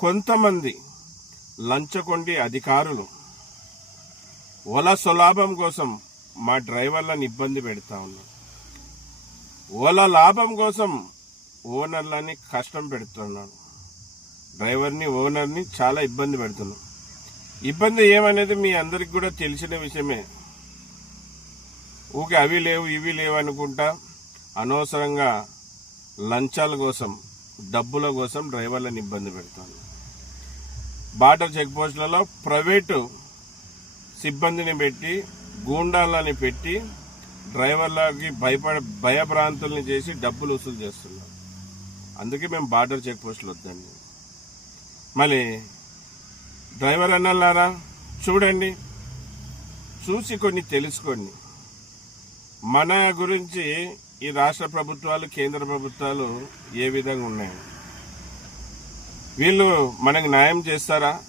కొంతమంది లంచగొండి అధికారులు ఓల స్వలాభం కోసం మా డ్రైవర్లను ఇబ్బంది పెడతా ఉన్నారు. ఓల లాభం కోసం ఓనర్లని కష్టం పెడుతున్నాడు. డ్రైవర్ని ఓనర్ని చాలా ఇబ్బంది పెడుతున్నాడు. ఇబ్బంది ఏమనేది మీ అందరికి కూడా తెలిసిన విషయమే. ఊకే అవి లేవు ఇవి లేవు అనుకుంటా అనవసరంగా లంచాల కోసం డబ్బుల కోసం డ్రైవర్లను ఇబ్బంది పెడతాను. బార్డర్ చెక్ పోస్టులలో ప్రైవేటు సిబ్బందిని పెట్టి గూండాలని పెట్టి డ్రైవర్లకి భయభ్రాంతుల్ని చేసి డబ్బులు వసూలు చేస్తున్నారు. అందుకే మేము బార్డర్ చెక్ పోస్టులు వద్దండి. మళ్ళీ డ్రైవర్ అన్నారా, చూడండి, చూసి కొన్ని తెలుసుకోండి. మన గురించి ఈ రాష్ట్ర ప్రభుత్వాలు కేంద్ర ప్రభుత్వాలు ఏ విధంగా ఉన్నాయి? వీళ్ళు మనకు న్యాయం చేస్తారా?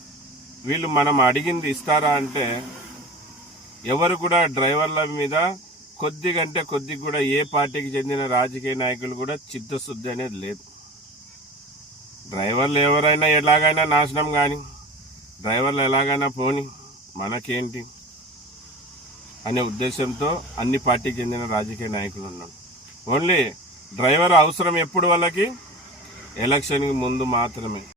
వీళ్ళు మనం అడిగింది ఇస్తారా? అంటే ఎవరు కూడా డ్రైవర్ల మీద కొద్దిగంటే కొద్దిగా కూడా ఏ పార్టీకి చెందిన రాజకీయ నాయకులు కూడా చిత్తశుద్ధి అనేది లేదు. డ్రైవర్లు ఎవరైనా ఎలాగైనా నాశనం కానీ, డ్రైవర్లు ఎలాగైనా పోని, మనకేంటి అనే ఉద్దేశంతో అన్ని పార్టీకి చెందిన రాజకీయ నాయకులు ఉన్నారు. ఓన్లీ డ్రైవర్ అవసరం ఎప్పుడు వాళ్ళకి? ఎలక్షన్కి ముందు మాత్రమే.